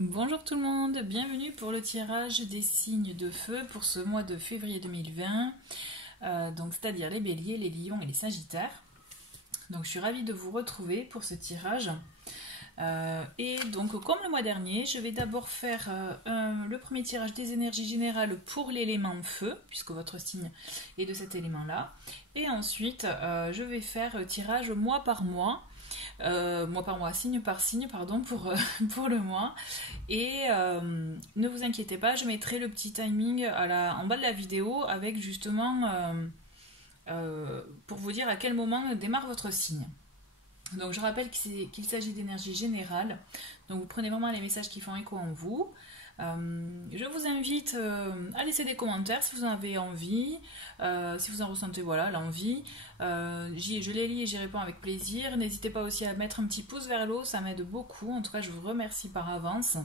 Bonjour tout le monde, bienvenue pour le tirage des signes de feu pour ce mois de février 2020, donc c'est-à-dire les béliers, les lions et les sagittaires. Donc je suis ravie de vous retrouver pour ce tirage. Et donc comme le mois dernier, je vais d'abord faire le premier tirage des énergies générales pour l'élément feu, puisque votre signe est de cet élément-là. Et ensuite, je vais faire tirage mois par mois. Signe par signe, pardon, pour le mois. Et ne vous inquiétez pas, je mettrai le petit timing en bas de la vidéo avec justement pour vous dire à quel moment démarre votre signe. Donc je rappelle qu'il s'agit d'énergie générale, donc vous prenez vraiment les messages qui font écho en vous. Je vous invite à laisser des commentaires si vous en avez envie, si vous en ressentez l'envie. Je les lis et j'y réponds avec plaisir. N'hésitez pas aussi à mettre un petit pouce vers le haut, ça m'aide beaucoup. En tout cas, je vous remercie par avance.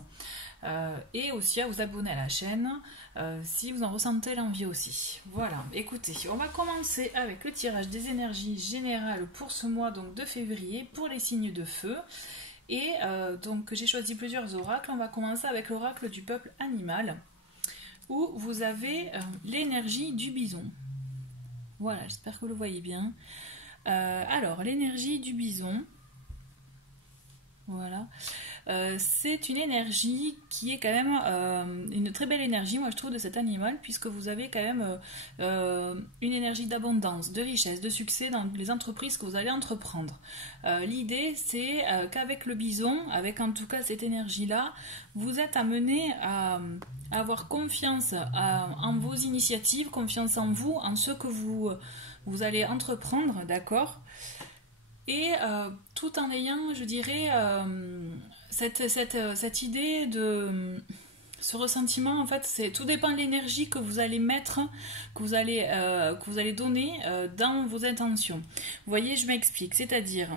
Et aussi à vous abonner à la chaîne si vous en ressentez l'envie aussi. Voilà, écoutez, on va commencer avec le tirage des énergies générales pour ce mois donc de février pour les signes de feu. Et donc j'ai choisi plusieurs oracles. On va commencer avec l'oracle du peuple animal, où vous avez l'énergie du bison. Voilà, j'espère que vous le voyez bien. Alors, l'énergie du bison, voilà. C'est une énergie qui est quand même une très belle énergie, moi je trouve, de cet animal, puisque vous avez quand même une énergie d'abondance, de richesse, de succès dans les entreprises que vous allez entreprendre. L'idée, c'est qu'avec le bison, avec en tout cas cette énergie-là, vous êtes amené à avoir confiance en vos initiatives, confiance en vous, en ce que vous allez entreprendre, d'accord ? Et tout en ayant, je dirais, cette idée de ce ressentiment, en fait, tout dépend de l'énergie que vous allez mettre, que vous allez donner dans vos intentions. Vous voyez, je m'explique, c'est-à-dire,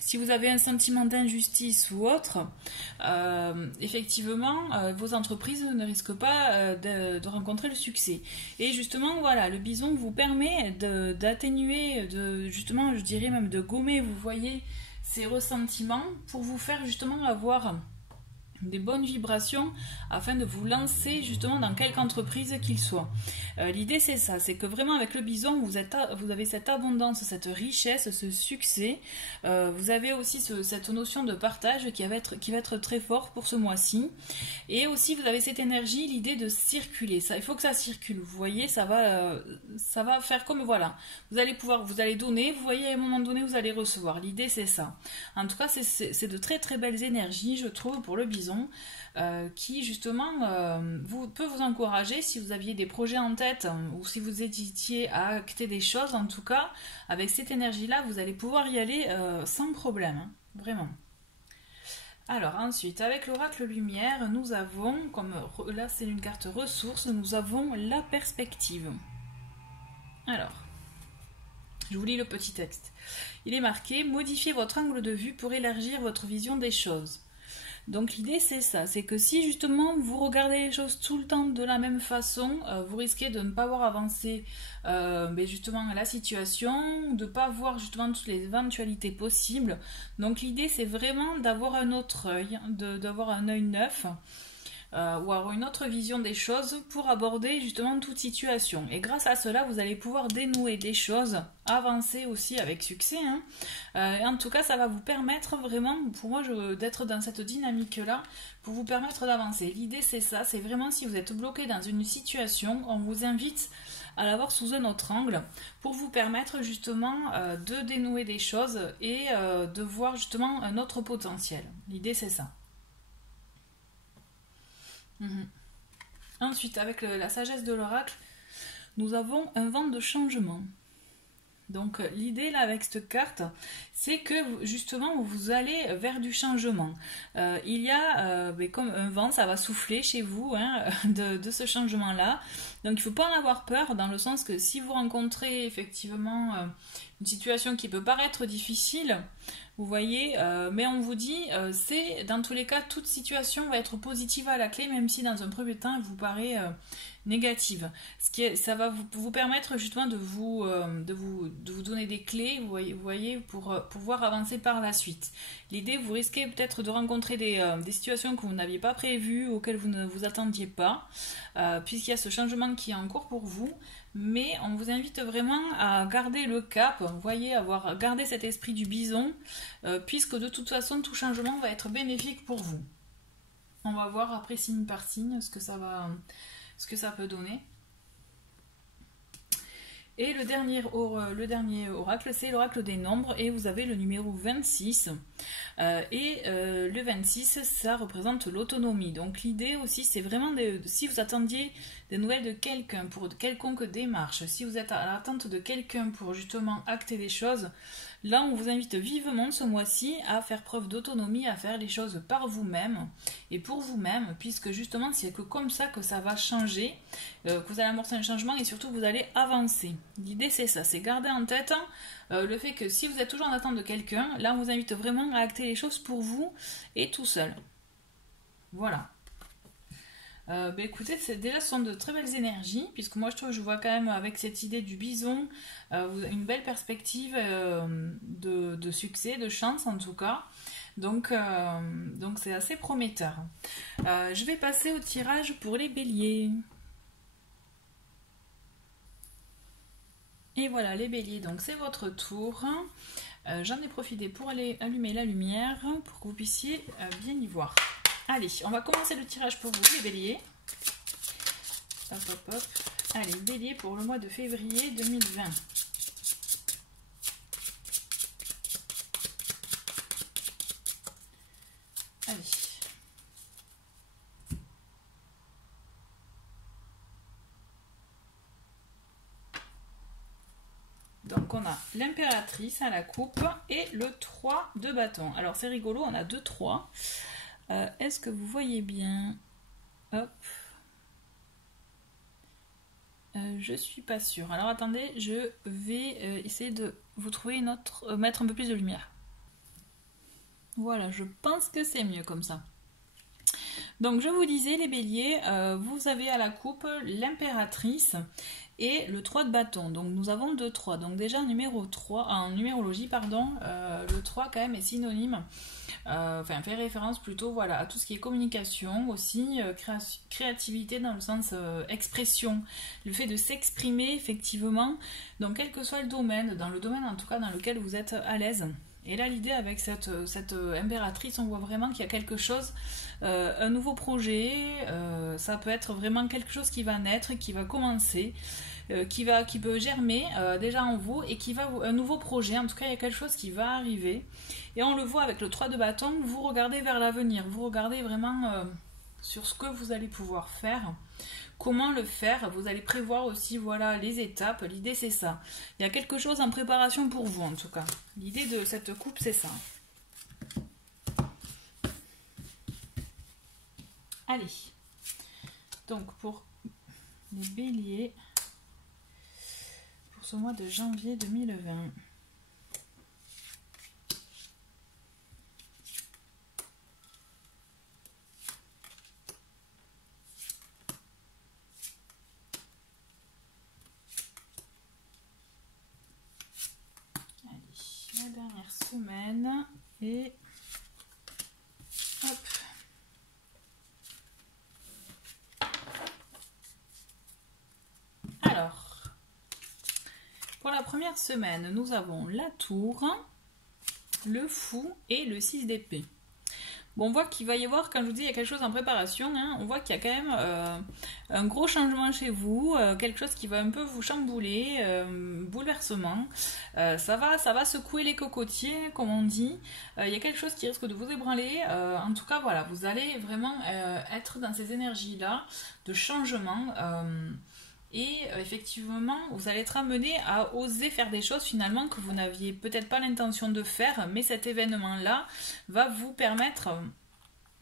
si vous avez un sentiment d'injustice ou autre, effectivement, vos entreprises ne risquent pas de rencontrer le succès. Et justement, voilà, le bison vous permet d'atténuer, justement, je dirais même de gommer, vous voyez, ces ressentiments pour vous faire justement avoir des bonnes vibrations afin de vous lancer justement dans quelque entreprise qu'il soit. L'idée c'est ça, c'est que vraiment avec le bison vous avez cette abondance, cette richesse, ce succès. Vous avez aussi cette notion de partage qui va être très fort pour ce mois-ci. Et aussi vous avez cette énergie, l'idée de circuler. Ça, il faut que ça circule. Vous voyez, ça va faire comme voilà. Vous allez donner. Vous voyez, à un moment donné, vous allez recevoir. L'idée c'est ça. En tout cas, c'est de très très belles énergies, je trouve, pour le bison. Qui justement peut vous encourager si vous aviez des projets en tête ou si vous hésitiez à acter des choses. En tout cas, avec cette énergie-là, vous allez pouvoir y aller sans problème, hein, vraiment. Alors ensuite, avec l'oracle lumière, nous avons, comme là c'est une carte ressources, nous avons la perspective. Alors, je vous lis le petit texte. Il est marqué « Modifiez votre angle de vue pour élargir votre vision des choses ». Donc l'idée c'est ça, c'est que si justement vous regardez les choses tout le temps de la même façon, vous risquez de ne pas voir avancer justement la situation, de ne pas voir justement toutes les éventualités possibles. Donc l'idée c'est vraiment d'avoir un autre œil, d'avoir un œil neuf. Ou avoir une autre vision des choses pour aborder justement toute situation. Et grâce à cela, vous allez pouvoir dénouer des choses, avancer aussi avec succès. Et en tout cas, ça va vous permettre vraiment, pour moi, d'être dans cette dynamique-là, pour vous permettre d'avancer. L'idée, c'est ça, c'est vraiment si vous êtes bloqué dans une situation, on vous invite à la voir sous un autre angle pour vous permettre justement de dénouer des choses et de voir justement un autre potentiel. L'idée, c'est ça. Ensuite, avec la sagesse de l'oracle, nous avons un vent de changement. Donc l'idée là avec cette carte, c'est que justement vous allez vers du changement. Il y a comme un vent, ça va souffler chez vous de ce changement-là. Donc il ne faut pas en avoir peur dans le sens que si vous rencontrez effectivement une situation qui peut paraître difficile, vous voyez, mais on vous dit, c'est dans tous les cas, toute situation va être positive à la clé, même si dans un premier temps elle vous paraît négative. Ça va vous permettre justement de vous donner des clés, vous voyez, pour pouvoir avancer par la suite. L'idée, vous risquez peut-être de rencontrer des situations que vous n'aviez pas prévues, auxquelles vous ne vous attendiez pas, puisqu'il y a ce changement qui est en cours pour vous. Mais on vous invite vraiment à garder le cap, vous voyez, avoir gardé cet esprit du bison, puisque de toute façon, tout changement va être bénéfique pour vous. On va voir après signe par signe ce que ça peut donner. Et le dernier oracle, c'est l'oracle des nombres, et vous avez le numéro 26. Le 26, ça représente l'autonomie. Donc l'idée aussi, c'est vraiment, si vous attendiez des nouvelles de quelqu'un pour quelconque démarche, si vous êtes à l'attente de quelqu'un pour justement acter des choses, là on vous invite vivement ce mois-ci à faire preuve d'autonomie, à faire les choses par vous-même et pour vous-même, puisque justement c'est que comme ça que ça va changer, que vous allez amorcer un changement et surtout vous allez avancer. L'idée c'est ça, c'est garder en tête le fait que si vous êtes toujours en attente de quelqu'un, là on vous invite vraiment à acter les choses pour vous et tout seul. Voilà. Écoutez, déjà ce sont de très belles énergies, puisque moi je vois quand même avec cette idée du bison une belle perspective de succès, de chance en tout cas. Donc c'est assez prometteur. Je vais passer au tirage pour les béliers. Et voilà les béliers, donc c'est votre tour. J'en ai profité pour aller allumer la lumière pour que vous puissiez bien y voir. Allez, on va commencer le tirage pour vous, les béliers. Hop, hop, hop. Allez, bélier pour le mois de février 2020. Allez. Donc on a l'impératrice à la coupe et le 3 de bâton. Alors c'est rigolo, on a 2 3. Est-ce que vous voyez bien? Hop. Je suis pas sûre. Alors attendez, je vais essayer de vous trouver mettre un peu plus de lumière. Voilà, je pense que c'est mieux comme ça. Donc je vous disais, les béliers, vous avez à la coupe l'impératrice et le 3 de bâton. Donc nous avons 2 3. Donc déjà en numérologie, pardon, le 3 quand même est synonyme, fait référence plutôt voilà, à tout ce qui est communication, aussi créativité dans le sens expression, le fait de s'exprimer effectivement, dans quel que soit le domaine, dans le domaine en tout cas dans lequel vous êtes à l'aise. Et là l'idée avec cette impératrice, on voit vraiment qu'il y a quelque chose, un nouveau projet, ça peut être vraiment quelque chose qui va naître, qui va commencer, qui peut germer déjà en vous et un nouveau projet, en tout cas il y a quelque chose qui va arriver. Et on le voit avec le 3 de bâton, vous regardez vers l'avenir, vous regardez vraiment sur ce que vous allez pouvoir faire. Comment le faire? Vous allez prévoir aussi voilà, les étapes. L'idée c'est ça. Il y a quelque chose en préparation pour vous en tout cas. L'idée de cette coupe c'est ça. Allez. Donc pour les béliers, pour ce mois de janvier 2020. La dernière semaine et hop. Alors, pour la première semaine, nous avons la tour, le fou et le 6 d'épée. Bon, on voit qu'il va y avoir, quand je vous dis il y a quelque chose en préparation, hein, on voit qu'il y a quand même un gros changement chez vous, quelque chose qui va un peu vous chambouler, bouleversement. Ça va secouer les cocotiers, comme on dit. Il y a quelque chose qui risque de vous ébranler. En tout cas, voilà, vous allez vraiment être dans ces énergies-là de changement. Et effectivement, vous allez être amené à oser faire des choses finalement que vous n'aviez peut-être pas l'intention de faire, mais cet événement-là va vous permettre,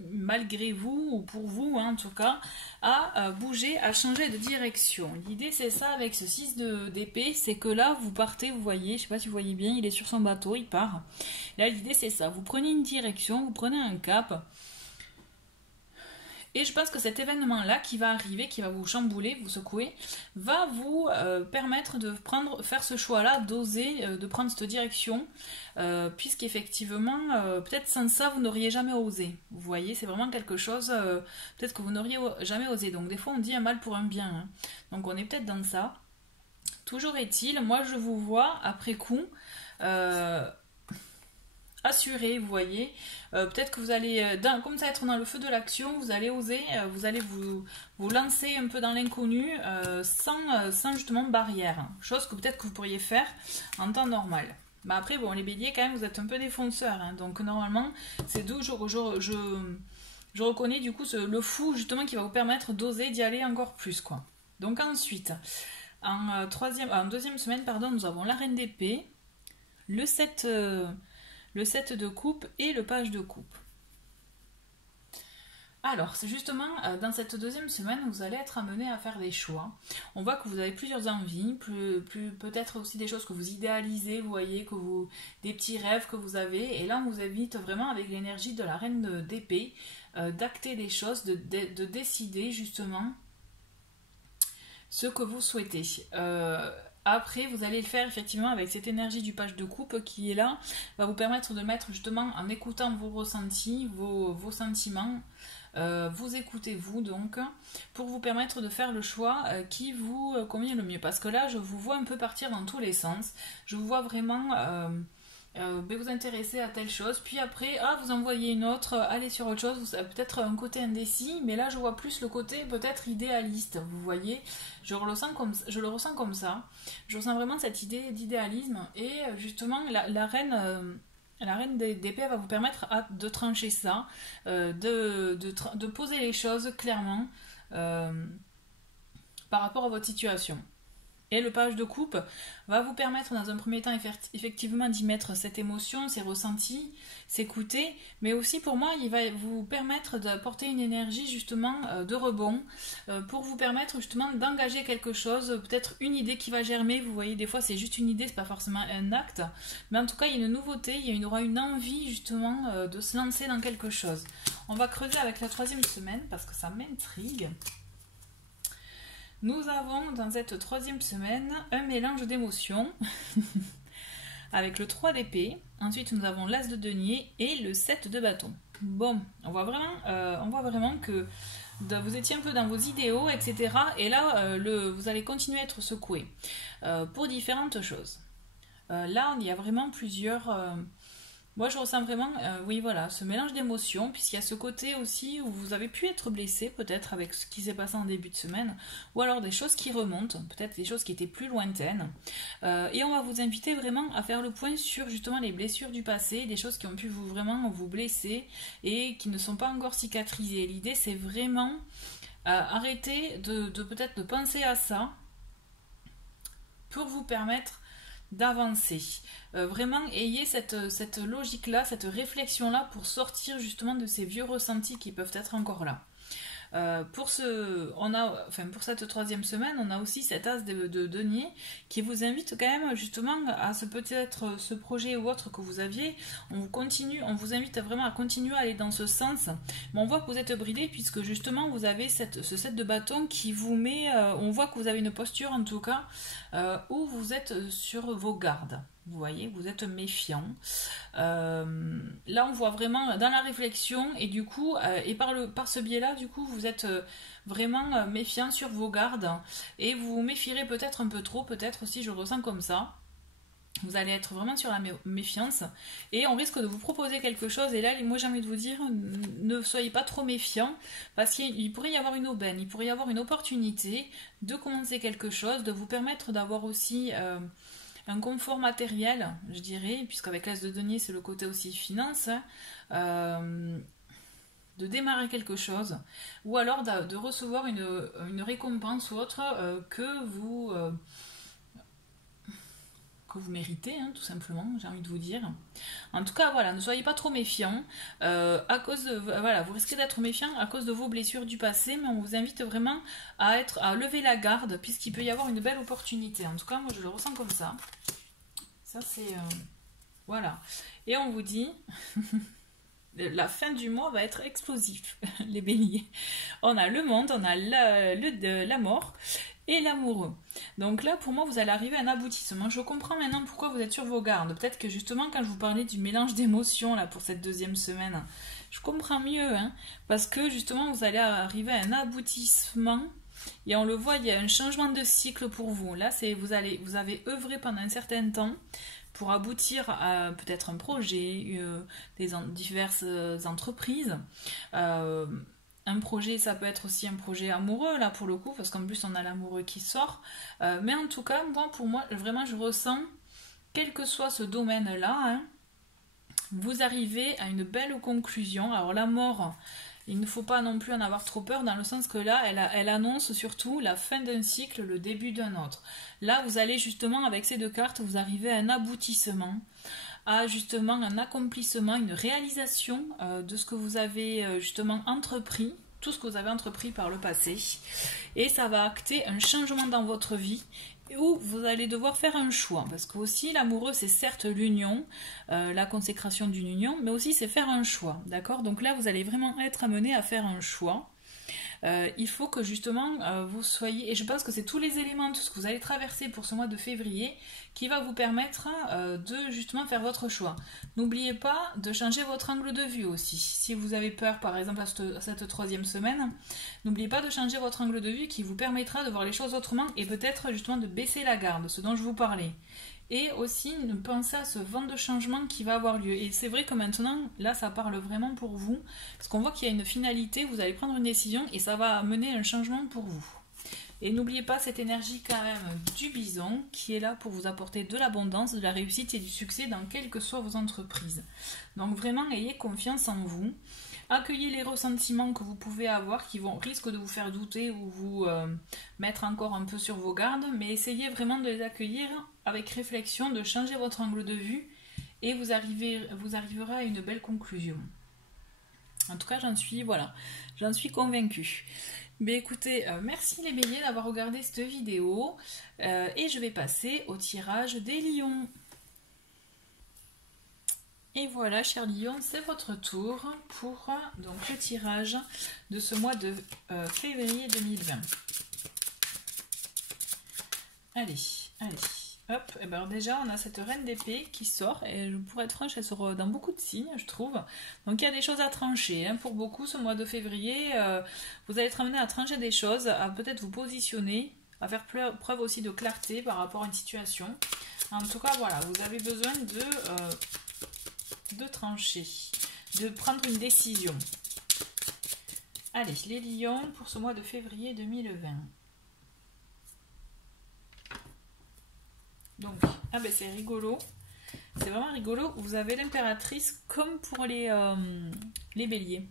malgré vous ou pour vous hein, en tout cas, à bouger, à changer de direction. L'idée c'est ça avec ce 6 d'épée, c'est que là vous partez, vous voyez, je sais pas si vous voyez bien, il est sur son bateau, il part. Là l'idée c'est ça, vous prenez une direction, vous prenez un cap. Et je pense que cet événement-là qui va arriver, qui va vous chambouler, vous secouer, va vous permettre de faire ce choix-là, d'oser, de prendre cette direction, puisqu'effectivement, peut-être sans ça, vous n'auriez jamais osé. Vous voyez, c'est vraiment quelque chose, peut-être que vous n'auriez jamais osé. Donc des fois, on dit un mal pour un bien. Hein. Donc on est peut-être dans ça. Toujours est-il, moi je vous vois, après coup, assuré, vous voyez. Peut-être que vous allez, comme ça être dans le feu de l'action, vous allez oser, vous allez vous lancer un peu dans l'inconnu sans justement barrière. Chose que peut-être que vous pourriez faire en temps normal. Mais après, bon, les béliers, quand même, vous êtes un peu des fonceurs. Hein, donc normalement, c'est d'où je reconnais du coup le fou justement qui va vous permettre d'oser, d'y aller encore plus, quoi. Donc ensuite, en deuxième semaine, pardon, nous avons la reine d'épée, le 7 de coupe et le page de coupe. Alors, c'est justement dans cette deuxième semaine, vous allez être amené à faire des choix. On voit que vous avez plusieurs envies, peut-être aussi des choses que vous idéalisez, vous voyez, des petits rêves que vous avez. Et là, on vous invite vraiment avec l'énergie de la reine d'épée, d'acter des choses, de décider justement ce que vous souhaitez. Après, vous allez le faire effectivement avec cette énergie du page de coupe qui est là, va vous permettre de mettre justement en écoutant vos ressentis, vos sentiments, vous écoutez vous donc, pour vous permettre de faire le choix qui vous convient le mieux. Parce que là, je vous vois un peu partir dans tous les sens, je vous vois vraiment vous intéresser à telle chose, puis après, vous en voyez une autre, allez sur autre chose, vous avez peut-être un côté indécis, mais là je vois plus le côté peut-être idéaliste, vous voyez, je le ressens comme ça, je ressens vraiment cette idée d'idéalisme, et justement la reine d'épée va vous permettre de trancher ça, de poser les choses clairement par rapport à votre situation. Et le page de coupe va vous permettre dans un premier temps effectivement d'y mettre cette émotion, ces ressentis, s'écouter, mais aussi pour moi il va vous permettre d'apporter une énergie justement de rebond pour vous permettre justement d'engager quelque chose, peut-être une idée qui va germer, vous voyez des fois c'est juste une idée, c'est pas forcément un acte, mais en tout cas il y a une nouveauté, il y aura une envie justement de se lancer dans quelque chose. On va creuser avec la troisième semaine parce que ça m'intrigue. Nous avons dans cette troisième semaine un mélange d'émotions avec le 3 d'épée. Ensuite, nous avons l'as de denier et le 7 de bâton. Bon, on voit vraiment que vous étiez un peu dans vos idéaux, etc. Et là, vous allez continuer à être secoué pour différentes choses. Là, il y a vraiment plusieurs... Moi, je ressens vraiment, oui, voilà, ce mélange d'émotions, puisqu'il y a ce côté aussi où vous avez pu être blessé, peut-être avec ce qui s'est passé en début de semaine, ou alors des choses qui remontent, peut-être des choses qui étaient plus lointaines. Et on va vous inviter vraiment à faire le point sur justement les blessures du passé, des choses qui ont pu vraiment vous blesser et qui ne sont pas encore cicatrisées. L'idée, c'est vraiment arrêter peut-être de penser à ça pour vous permettre d'avancer. Vraiment, ayez cette logique-là, cette réflexion-là pour sortir justement de ces vieux ressentis qui peuvent être encore là. Pour cette troisième semaine, on a aussi cet as de denier qui vous invite quand même justement à peut-être ce projet ou autre que vous aviez. On vous invite vraiment à continuer à aller dans ce sens. Mais on voit que vous êtes bridé puisque justement vous avez ce 7 de bâton qui vous met, on voit que vous avez une posture en tout cas où vous êtes sur vos gardes. Vous voyez, vous êtes méfiant. Là, on voit vraiment dans la réflexion et du coup, et par ce biais-là, du coup, vous êtes vraiment méfiant sur vos gardes et vous vous méfierez peut-être un peu trop, peut-être aussi, je le ressens comme ça. Vous allez être vraiment sur la méfiance et on risque de vous proposer quelque chose. Et là, moi, j'ai envie de vous dire, ne soyez pas trop méfiant parce qu'il pourrait y avoir une aubaine, il pourrait y avoir une opportunité de commencer quelque chose, de vous permettre d'avoir aussi... un confort matériel, je dirais, puisqu'avec l'as de denier, c'est le côté aussi finance, de démarrer quelque chose, ou alors de recevoir une récompense ou autre que vous méritez, hein, tout simplement, j'ai envie de vous dire. En tout cas, voilà, ne soyez pas trop méfiants. Vous risquez d'être méfiant à cause de vos blessures du passé, mais on vous invite vraiment à lever la garde, puisqu'il peut y avoir une belle opportunité. En tout cas, moi, je le ressens comme ça. Ça, c'est... voilà. Et on vous dit... la fin du mois va être explosif, les béliers. On a le monde, on a la mort et l'amoureux. Donc là, pour moi, vous allez arriver à un aboutissement. Je comprends maintenant pourquoi vous êtes sur vos gardes. Peut-être que justement, quand je vous parlais du mélange d'émotions là pour cette deuxième semaine, je comprends mieux, hein, parce que justement, vous allez arriver à un aboutissement. Et on le voit, il y a un changement de cycle pour vous. Là, vous avez œuvré pendant un certain temps pour aboutir à peut-être un projet, diverses entreprises. Un projet, ça peut être aussi un projet amoureux, là, pour le coup, parce qu'en plus, on a l'amoureux qui sort. Mais en tout cas, pour moi, vraiment, je ressens, quel que soit ce domaine-là, hein, vous arrivez à une belle conclusion. Alors, la mort, il ne faut pas non plus en avoir trop peur, dans le sens que là, elle annonce surtout la fin d'un cycle, le début d'un autre. Là, vous allez justement, avec ces deux cartes, vous arrivez à un aboutissement, à justement un accomplissement, une réalisation de ce que vous avez justement entrepris, tout ce que vous avez entrepris par le passé. Et ça va acter un changement dans votre vie où vous allez devoir faire un choix. Parce que aussi, l'amoureux, c'est certes l'union, la consécration d'une union, mais aussi c'est faire un choix. D'accord? Donc là, vous allez vraiment être amené à faire un choix. Il faut que justement vous soyez, et je pense que c'est tous les éléments, tout ce que vous allez traverser pour ce mois de février qui va vous permettre de justement faire votre choix. N'oubliez pas de changer votre angle de vue aussi. Si vous avez peur par exemple à cette troisième semaine, n'oubliez pas de changer votre angle de vue qui vous permettra de voir les choses autrement et peut-être justement de baisser la garde, ce dont je vous parlais. Et aussi ne pensez à ce vent de changement qui va avoir lieu. Et c'est vrai que maintenant, là, ça parle vraiment pour vous. Parce qu'on voit qu'il y a une finalité, vous allez prendre une décision et ça va amener un changement pour vous. Et n'oubliez pas cette énergie quand même du bison qui est là pour vous apporter de l'abondance, de la réussite et du succès dans quelles que soient vos entreprises. Donc vraiment, ayez confiance en vous. Accueillez les ressentiments que vous pouvez avoir qui risquent de vous faire douter ou vous mettre encore un peu sur vos gardes, mais essayez vraiment de les accueillir avec réflexion, de changer votre angle de vue et vous arriverez à une belle conclusion. En tout cas, j'en suis convaincue. Mais écoutez, merci les béliers d'avoir regardé cette vidéo et je vais passer au tirage des lions. Et voilà, chers lions, c'est votre tour pour donc, le tirage de ce mois de février 2020. Allez, hop, et ben déjà on a cette reine d'épée qui sort, et pour être franche, elle sort dans beaucoup de signes, je trouve. Donc il y a des choses à trancher, hein. Pour beaucoup, ce mois de février, vous allez être amené à trancher des choses, à peut-être vous positionner, à faire preuve aussi de clarté par rapport à une situation. En tout cas, voilà, vous avez besoin de trancher, de prendre une décision. Allez, les lions pour ce mois de février 2020. Donc, ah ben c'est rigolo, c'est vraiment rigolo. Vous avez l'impératrice comme pour les béliers.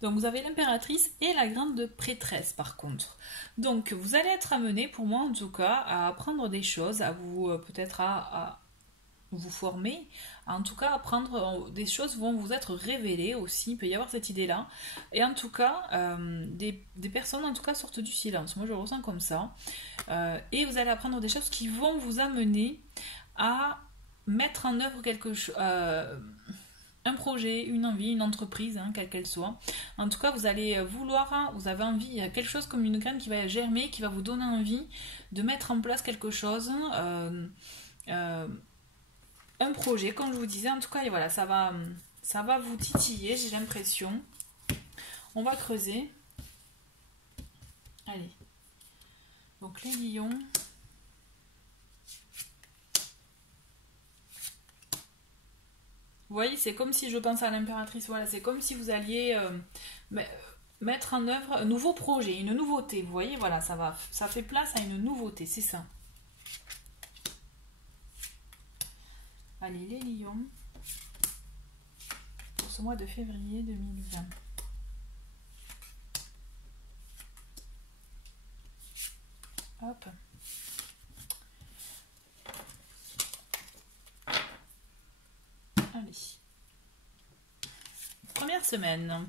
Donc vous avez l'impératrice et la grande prêtresse par contre. Donc vous allez être amené, pour moi en tout cas, à apprendre des choses, à vous peut-être à vous former, en tout cas apprendre des choses vont vous être révélées aussi, il peut y avoir cette idée là, et en tout cas des personnes en tout cas sortent du silence, moi je le ressens comme ça, et vous allez apprendre des choses qui vont vous amener à mettre en œuvre quelque chose, un projet, une envie, une entreprise, hein, quelle qu'elle soit. En tout cas, vous allez vouloir, vous avez envie, il y a quelque chose comme une graine qui va germer, qui va vous donner envie de mettre en place quelque chose, un projet, comme je vous disais. En tout cas, et voilà, ça va vous titiller, j'ai l'impression. On va creuser. Allez. Donc les lions. Vous voyez, c'est comme si je pense à l'impératrice, voilà, c'est comme si vous alliez mettre en œuvre un nouveau projet, une nouveauté. Vous voyez, voilà, ça fait place à une nouveauté, c'est ça. Allez, les lions, pour ce mois de février 2020. Hop. Allez. Première semaine.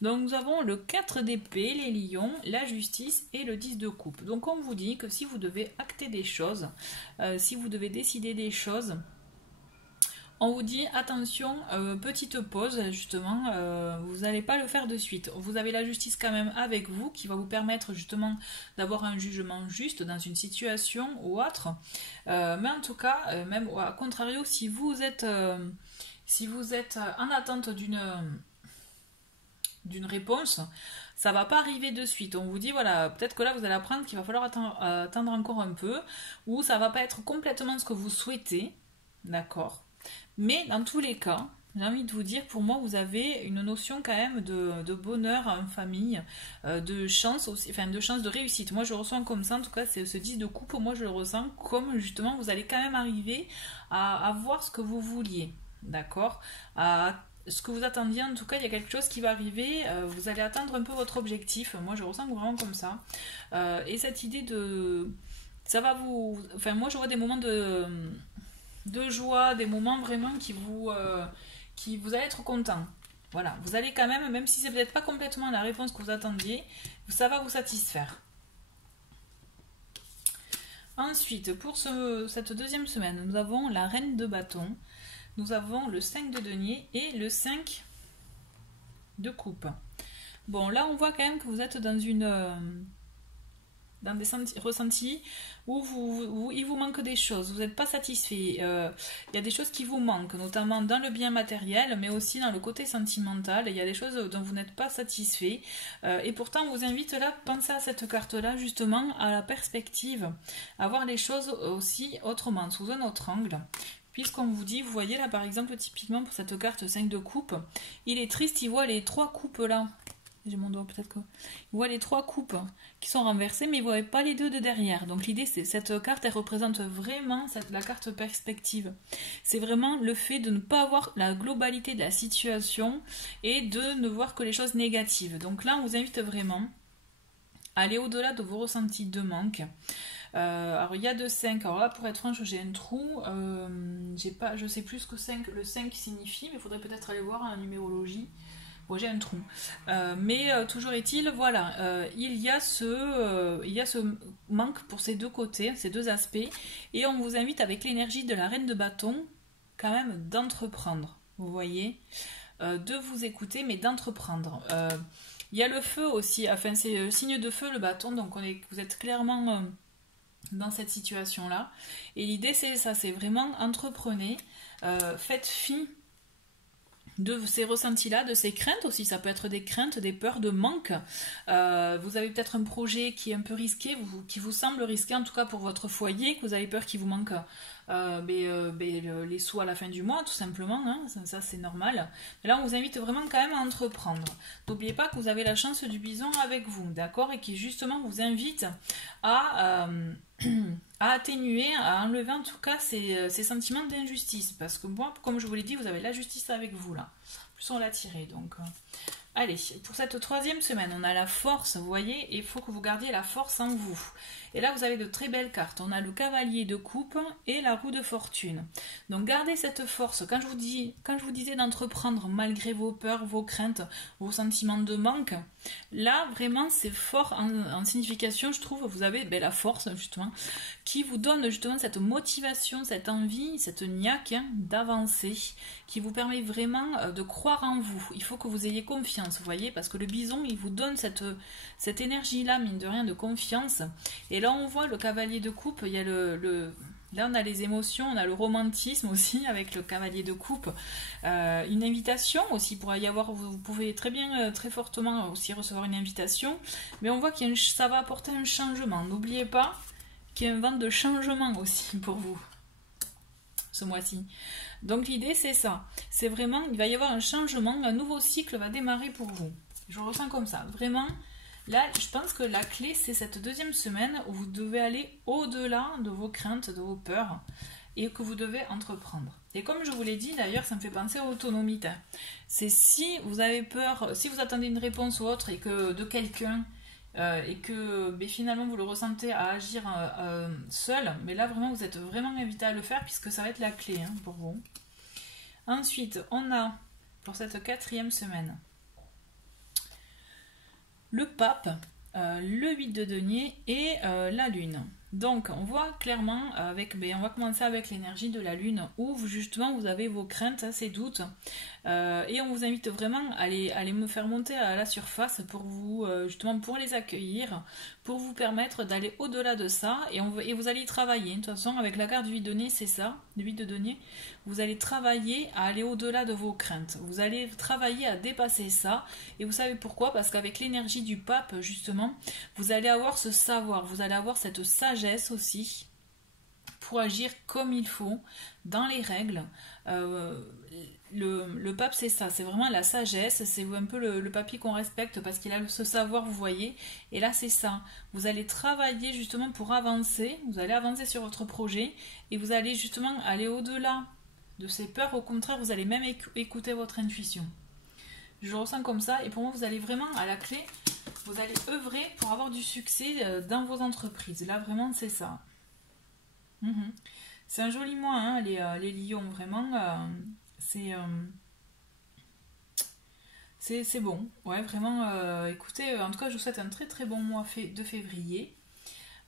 Donc nous avons le 4 d'épée, les lions, la justice et le 10 de coupe. Donc on vous dit que si vous devez acter des choses, si vous devez décider des choses, on vous dit attention, petite pause justement, vous n'allez pas le faire de suite. Vous avez la justice quand même avec vous qui va vous permettre justement d'avoir un jugement juste dans une situation ou autre. Mais en tout cas, même à contrario, si vous êtes en attente d'une réponse, ça va pas arriver de suite. On vous dit voilà, peut-être que là vous allez apprendre qu'il va falloir attendre encore un peu, ou ça va pas être complètement ce que vous souhaitez, d'accord. Mais dans tous les cas, j'ai envie de vous dire, pour moi, vous avez une notion quand même de bonheur en famille, de chance aussi, enfin de chance de réussite. Moi, je ressens comme ça, en tout cas, c'est ce 10 de coupe, moi, je le ressens comme justement, vous allez quand même arriver à avoir ce que vous vouliez, d'accord, à ce que vous attendiez. En tout cas, il y a quelque chose qui va arriver, vous allez atteindre un peu votre objectif. Moi, je ressens vraiment comme ça. Et cette idée de... Ça va vous... Enfin, moi, je vois des moments de joie, des moments vraiment qui vous allez être content. Voilà, vous allez quand même si c'est peut-être pas complètement la réponse que vous attendiez, ça va vous satisfaire. Ensuite, pour cette deuxième semaine, nous avons la reine de bâton, nous avons le 5 de denier et le 5 de coupe. Bon, là on voit quand même que vous êtes dans des ressentis où il vous manque des choses, vous n'êtes pas satisfait, il y a des choses qui vous manquent, notamment dans le bien matériel, mais aussi dans le côté sentimental, il y a des choses dont vous n'êtes pas satisfait, et pourtant on vous invite là, pensez à cette carte-là, justement, à la perspective, à voir les choses aussi autrement, sous un autre angle. Puisqu'on vous dit, vous voyez là par exemple, typiquement pour cette carte 5 de coupe, il est triste, il voit les 3 coupes là. J'ai mon doigt peut-être que... Il voit les 3 coupes qui sont renversées, mais il ne voit pas les 2 de derrière. Donc l'idée, c'est cette carte, elle représente vraiment la carte perspective. C'est vraiment le fait de ne pas avoir la globalité de la situation et de ne voir que les choses négatives. Donc là, on vous invite vraiment à aller au-delà de vos ressentis de manque. Alors il y a de 5, alors là pour être franche j'ai un trou, je sais plus ce que le 5 signifie, mais il faudrait peut-être aller voir en numérologie. Bon, j'ai un trou. Mais toujours est-il, voilà, il y a ce manque pour ces deux côtés, ces deux aspects, et on vous invite avec l'énergie de la reine de bâton, quand même, d'entreprendre, vous voyez, de vous écouter, mais d'entreprendre. Il y a le feu aussi, enfin c'est le signe de feu, le bâton, donc vous êtes clairement dans cette situation-là. Et l'idée c'est ça, c'est vraiment entreprenez, faites fi de ces ressentis-là, de ces craintes aussi, ça peut être des craintes, des peurs de manque. Vous avez peut-être un projet qui est un peu risqué, qui vous semble risqué en tout cas pour votre foyer, que vous avez peur qu'il vous manque les sous à la fin du mois, tout simplement, hein, ça c'est normal. Mais là on vous invite vraiment quand même à entreprendre. N'oubliez pas que vous avez la chance du bison avec vous, d'accord, et qui justement vous invite à atténuer, à enlever en tout cas ces sentiments d'injustice, parce que moi, comme je vous l'ai dit, vous avez la justice avec vous là. En plus on l'a tiré, donc allez, pour cette troisième semaine, on a la force, vous voyez, et il faut que vous gardiez la force en vous. Et là, vous avez de très belles cartes. On a le cavalier de coupe et la roue de fortune. Donc, gardez cette force. Quand je vous disais d'entreprendre malgré vos peurs, vos craintes, vos sentiments de manque, là, vraiment, c'est fort en signification, je trouve. Vous avez la force, justement, qui vous donne justement cette motivation, cette envie, cette niaque d'avancer, qui vous permet vraiment de croire en vous. Il faut que vous ayez confiance, vous voyez, parce que le bison, il vous donne cette énergie-là, mine de rien, de confiance. Et là, on voit le cavalier de coupe, il y a là, on a les émotions, on a le romantisme aussi avec le cavalier de coupe. Une invitation aussi, pourrait y avoir, vous pouvez très bien, très fortement aussi recevoir une invitation, mais on voit que ça va apporter un changement. N'oubliez pas qu'il y a un vent de changement aussi pour vous ce mois-ci. Donc l'idée c'est ça, c'est vraiment, il va y avoir un changement, un nouveau cycle va démarrer pour vous. Je le ressens comme ça, vraiment. Là, je pense que la clé, c'est cette deuxième semaine où vous devez aller au-delà de vos craintes, de vos peurs, et que vous devez entreprendre. Et comme je vous l'ai dit, d'ailleurs, ça me fait penser à l'autonomie. C'est si vous avez peur, si vous attendez une réponse ou autre, et que de quelqu'un, et que finalement vous le ressentez à agir seul, mais là, vraiment, vous êtes vraiment invité à le faire, puisque ça va être la clé pour vous. Ensuite, on a, pour cette quatrième semaine, le pape, le 8 de denier et la lune. Donc, on voit clairement, on va commencer avec l'énergie de la Lune, où justement vous avez vos craintes, ces doutes, et on vous invite vraiment à les me faire monter à la surface pour vous, justement, pour les accueillir, pour vous permettre d'aller au-delà de ça, et vous allez y travailler. De toute façon, avec la carte du 8 de denier, c'est ça, du 8 de denier, vous allez travailler à aller au-delà de vos craintes. Vous allez travailler à dépasser ça, et vous savez pourquoi? Parce qu'avec l'énergie du pape, justement, vous allez avoir ce savoir, vous allez avoir cette sagesse aussi pour agir comme il faut, dans les règles. Le pape, c'est ça, c'est vraiment la sagesse, c'est un peu le papy qu'on respecte parce qu'il a ce savoir, vous voyez. Et là, c'est ça. Vous allez travailler justement pour avancer, vous allez avancer sur votre projet et vous allez justement aller au-delà de ces peurs. Au contraire, vous allez même écouter votre intuition. Je le ressens comme ça et pour moi, vous allez vraiment à la clé, vous allez œuvrer pour avoir du succès dans vos entreprises. Là, vraiment, c'est ça. C'est un joli mois, hein, les lions, vraiment. C'est bon. Ouais, vraiment. Écoutez, en tout cas, je vous souhaite un très très bon mois de février.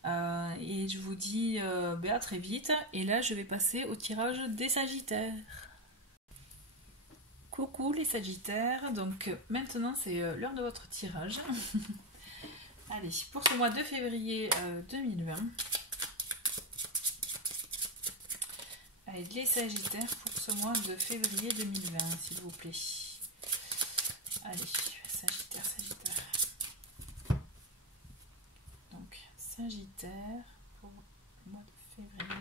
Et je vous dis à très vite. Et là, je vais passer au tirage des Sagittaires. Coucou les Sagittaires. Donc maintenant, c'est l'heure de votre tirage. Allez, pour ce mois de février 2020. Allez, les Sagittaires pour ce mois de février 2020, s'il vous plaît. Allez, Sagittaire. Donc, Sagittaire pour le mois de février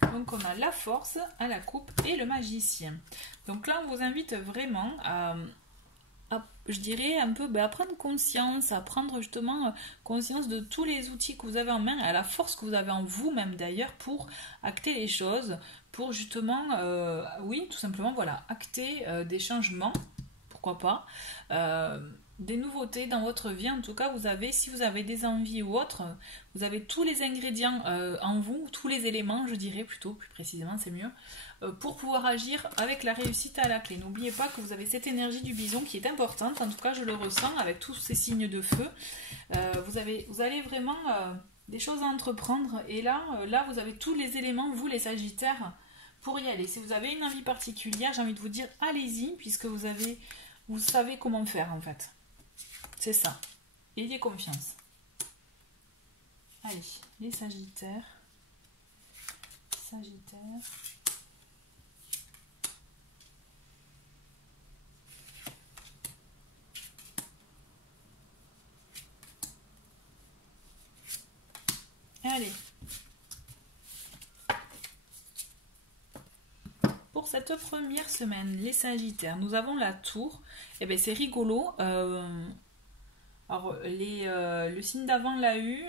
2020. Donc, on a la force à la coupe et le magicien. Donc là, on vous invite vraiment à je dirais un peu à prendre conscience, à prendre justement conscience de tous les outils que vous avez en main, à la force que vous avez en vous-même d'ailleurs pour acter les choses, pour justement, oui, tout simplement, voilà, acter des changements, pourquoi pas, des nouveautés dans votre vie. En tout cas, vous avez, si vous avez des envies ou autres, vous avez tous les ingrédients en vous, tous les éléments, je dirais plutôt, plus précisément, c'est mieux, pour pouvoir agir avec la réussite à la clé. N'oubliez pas que vous avez cette énergie du bison qui est importante, en tout cas je le ressens avec tous ces signes de feu. Vous allez vraiment des choses à entreprendre et là vous avez tous les éléments, vous les Sagittaires, pour y aller. Si vous avez une envie particulière, j'ai envie de vous dire allez-y, puisque vous savez comment faire en fait. C'est ça. Ayez confiance. Allez, les Sagittaires. Allez. Pour cette première semaine, les Sagittaires, nous avons la tour. Eh bien, c'est rigolo. Alors, le signe d'avant l'a eu,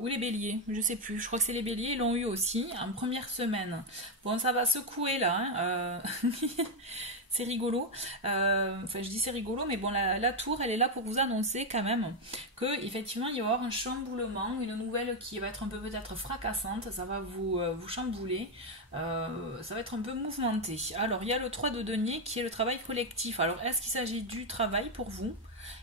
ou les béliers, je sais plus. Je crois que c'est les béliers, ils l'ont eu aussi, en première semaine. Bon, ça va secouer là. C'est rigolo. Enfin, je dis c'est rigolo, mais bon, la tour, elle est là pour vous annoncer quand même que effectivement, il va y avoir un chamboulement, une nouvelle qui va être un peu peut-être fracassante. Ça va vous chambouler. Ça va être un peu mouvementé. Alors, il y a le 3 de denier qui est le travail collectif. Alors, est-ce qu'il s'agit du travail pour vous ?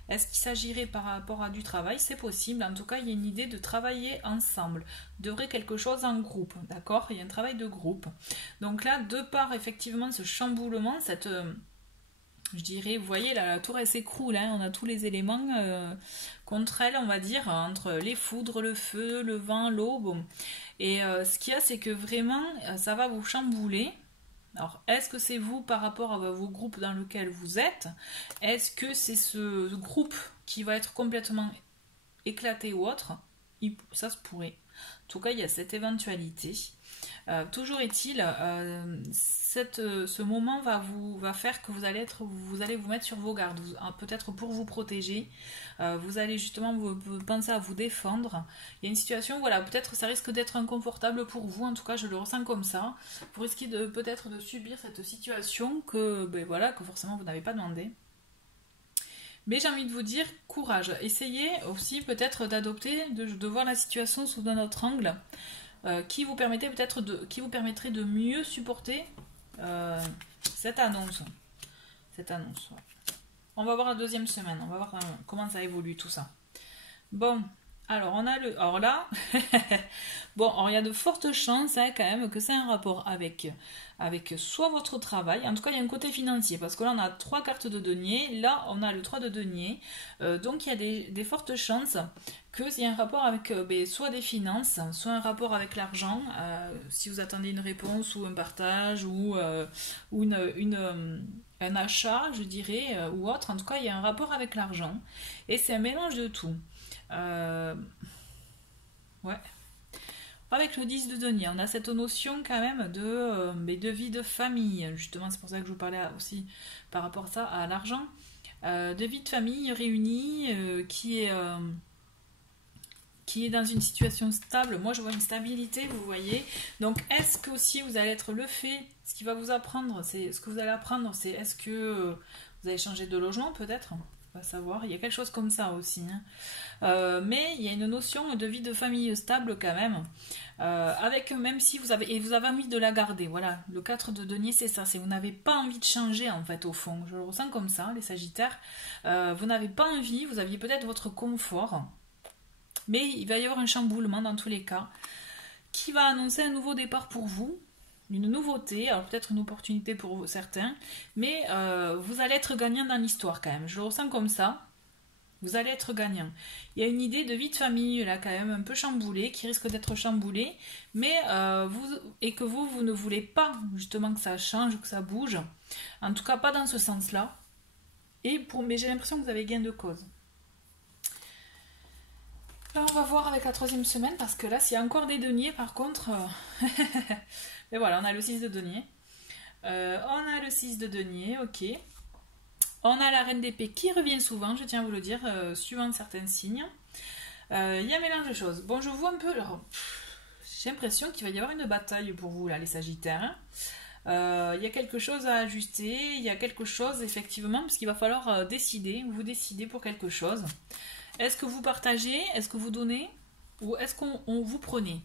Est-ce qu'il s'agirait par rapport à du travail? C'est possible. En tout cas, il y a une idée de travailler ensemble, d'œuvrer quelque chose en groupe, d'accord? Il y a un travail de groupe. Donc là, de par effectivement ce chamboulement, cette... je dirais, vous voyez, la tour elle s'écroule, hein, on a tous les éléments contre elle, on va dire, entre les foudres, le feu, le vent, l'eau. Bon. Et ce qu'il y a, c'est que vraiment, ça va vous chambouler. Alors, est-ce que c'est vous par rapport à vos groupes dans lesquels vous êtes? Est-ce que c'est ce groupe qui va être complètement éclaté ou autre? Ça se pourrait. En tout cas, il y a cette éventualité. Toujours est-il, ce moment va faire que vous allez vous mettre sur vos gardes, peut-être pour vous protéger. Vous allez justement penser à vous défendre. Il y a une situation, voilà, peut-être ça risque d'être inconfortable pour vous, en tout cas je le ressens comme ça. Vous risquez peut-être de subir cette situation que forcément vous n'avez pas demandé. Mais j'ai envie de vous dire, courage. Essayez aussi peut-être d'adopter, de voir la situation sous un autre angle. Qui vous permettrait de mieux supporter cette annonce. Ouais. On va voir la deuxième semaine, on va voir comment ça évolue tout ça. Bon, Alors, on a le. Alors là, bon, alors il y a de fortes chances hein, quand même que c'est un rapport avec soit votre travail, en tout cas il y a un côté financier, parce que là on a trois cartes de denier, là on a le 3 de denier, donc il y a des fortes chances qu'il y ait un rapport avec ben, soit des finances, soit un rapport avec l'argent, si vous attendez une réponse ou un partage ou un achat, je dirais, ou autre, en tout cas il y a un rapport avec l'argent, et c'est un mélange de tout. Euh, ouais. Avec le 10 de denier, on a cette notion quand même de vie de famille. Justement, c'est pour ça que je vous parlais aussi par rapport à ça, à l'argent. De vie de famille réunie qui est dans une situation stable. Moi, je vois une stabilité, vous voyez. Donc, est-ce que aussi vous allez être le fait, ce qui va vous apprendre, c'est ce que vous allez apprendre, c'est est-ce que vous allez changer de logement peut-être? On va savoir. Il y a quelque chose comme ça aussi. Hein. Mais il y a une notion de vie de famille stable quand même. Avec même si vous avez envie de la garder. Voilà, le 4 de denier, c'est ça. C'est vous n'avez pas envie de changer en fait au fond. Je le ressens comme ça, les Sagittaires. Vous n'avez pas envie, vous aviez peut-être votre confort. Mais il va y avoir un chamboulement dans tous les cas qui va annoncer un nouveau départ pour vous, une nouveauté, alors peut-être une opportunité pour certains, mais vous allez être gagnant dans l'histoire quand même. Je le ressens comme ça. Vous allez être gagnant. Il y a une idée de vie de famille là quand même un peu chamboulée, qui risque d'être chamboulée, mais et que vous ne voulez pas justement que ça change, que ça bouge. En tout cas pas dans ce sens-là. Mais j'ai l'impression que vous avez gain de cause. Là, on va voir avec la troisième semaine, parce que là, s'il y a encore des deniers, par contre... Mais voilà, on a le 6 de denier. On a le 6 de denier, ok. On a la reine d'épée qui revient souvent, je tiens à vous le dire, suivant certains signes. Il y a un mélange de choses. Bon, je vois un peu... Alors, j'ai l'impression qu'il va y avoir une bataille pour vous, là, les Sagittaires. Il y a quelque chose à ajuster, il y a quelque chose, effectivement, parce qu'il va falloir vous décider pour quelque chose. Est-ce que vous partagez? Est-ce que vous donnez? Ou est-ce qu'on vous prenez?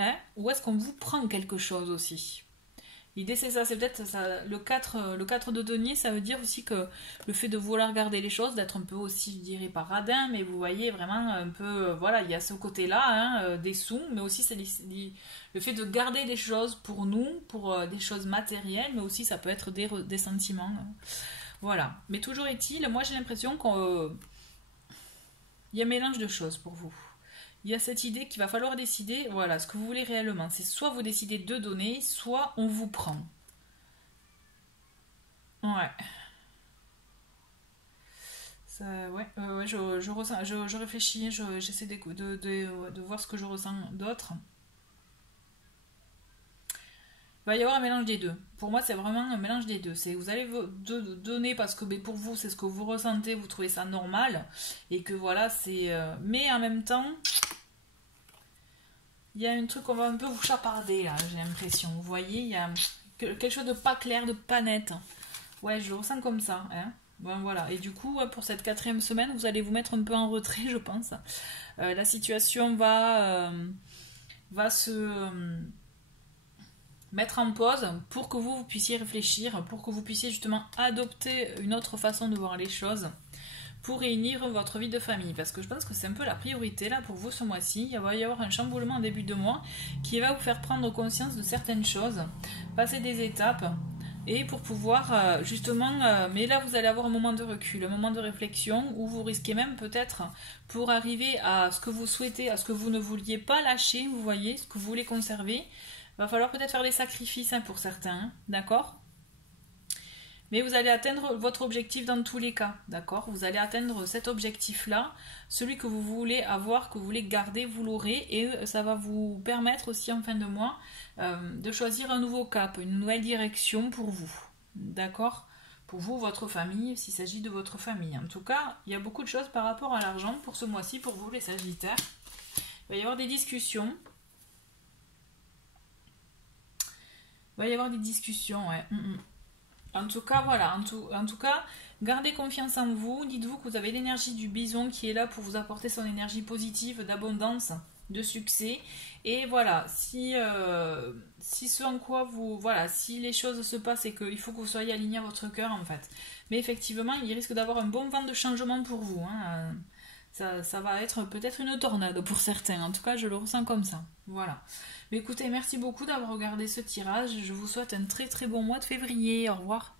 Hein? Ou est-ce qu'on vous prend quelque chose aussi? L'idée c'est ça, c'est peut-être ça, le 4 de denier, ça veut dire aussi que le fait de vouloir garder les choses, d'être un peu aussi, je dirais, pas radin, mais vous voyez vraiment un peu, voilà, il y a ce côté-là, hein, des sous, mais aussi c'est le fait de garder des choses pour nous, pour des choses matérielles, mais aussi ça peut être des sentiments. Voilà. Mais toujours est-il, moi j'ai l'impression qu'on... Il y a un mélange de choses pour vous. Il y a cette idée qu'il va falloir décider, voilà, ce que vous voulez réellement. C'est soit vous décidez de donner, soit on vous prend. Ouais. Ça, ouais, je ressens, je réfléchis, j'essaie de voir ce que je ressens d'autre. Il va y avoir un mélange des deux. Pour moi, c'est vraiment un mélange des deux. C'est vous allez donner parce que pour vous, c'est ce que vous ressentez, vous trouvez ça normal, et que voilà, c'est. Mais en même temps, il y a un truc qu'on va un peu vous chaparder là, j'ai l'impression. Vous voyez, il y a quelque chose de pas clair, de pas net. Ouais, je le ressens comme ça. Hein. Bon, voilà. Et du coup, ouais, pour cette quatrième semaine, vous allez vous mettre un peu en retrait, je pense. La situation va se mettre en pause pour que vous puissiez réfléchir, pour que vous puissiez justement adopter une autre façon de voir les choses, pour réunir votre vie de famille. Parce que je pense que c'est un peu la priorité là pour vous ce mois-ci. Il va y avoir un chamboulement en début de mois qui va vous faire prendre conscience de certaines choses, passer des étapes, et pour pouvoir justement... mais là vous allez avoir un moment de recul, un moment de réflexion, où vous risquez même peut-être, pour arriver à ce que vous souhaitez, à ce que vous ne vouliez pas lâcher, vous voyez, ce que vous voulez conserver, va falloir peut-être faire des sacrifices hein, pour certains, hein, d'accord? Mais vous allez atteindre votre objectif dans tous les cas, d'accord? Vous allez atteindre cet objectif-là, celui que vous voulez avoir, que vous voulez garder, vous l'aurez, et ça va vous permettre aussi en fin de mois de choisir un nouveau cap, une nouvelle direction pour vous, d'accord? Pour vous, votre famille, s'il s'agit de votre famille. En tout cas, il y a beaucoup de choses par rapport à l'argent pour ce mois-ci, pour vous les Sagittaires. Il va y avoir des discussions. Il va y avoir des discussions, ouais. En tout cas, voilà, en tout cas, gardez confiance en vous, dites-vous que vous avez l'énergie du bison qui est là pour vous apporter son énergie positive, d'abondance, de succès, et voilà, si ce en quoi vous, voilà, si les choses se passent et qu'il faut que vous soyez aligné à votre cœur en fait, mais effectivement, il risque d'avoir un bon vent de changement pour vous, hein. Ça va être peut-être une tornade pour certains. En tout cas, je le ressens comme ça. Voilà. Mais écoutez, merci beaucoup d'avoir regardé ce tirage. Je vous souhaite un très très bon mois de février. Au revoir.